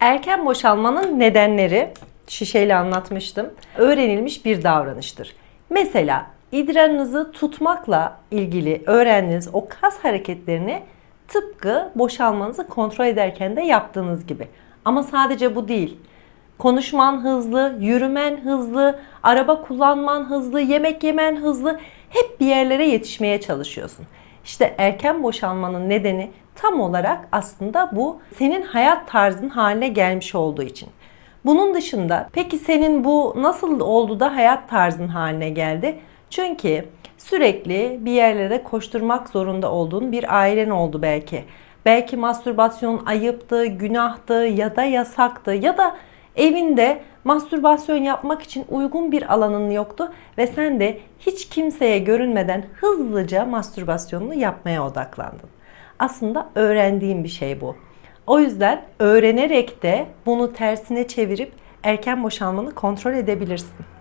Erken boşalmanın nedenleri şişeyle anlatmıştım. Öğrenilmiş bir davranıştır. Mesela idrarınızı tutmakla ilgili öğrendiğiniz o kas hareketlerini tıpkı boşalmanızı kontrol ederken de yaptığınız gibi. Ama sadece bu değil. Konuşman hızlı, yürümen hızlı, araba kullanman hızlı, yemek yemen hızlı. Hep bir yerlere yetişmeye çalışıyorsun. İşte erken boşalmanın nedeni tam olarak aslında bu senin hayat tarzın haline gelmiş olduğu için. Bunun dışında peki senin bu nasıl oldu da hayat tarzın haline geldi? Çünkü sürekli bir yerlere koşturmak zorunda olduğun bir ailen oldu belki. Belki mastürbasyon ayıptı, günahtı ya da yasaktı ya da evinde mastürbasyon yapmak için uygun bir alanın yoktu ve sen de hiç kimseye görünmeden hızlıca mastürbasyonunu yapmaya odaklandın. Aslında öğrendiğin bir şey bu. O yüzden öğrenerek de bunu tersine çevirip erken boşalmanı kontrol edebilirsin.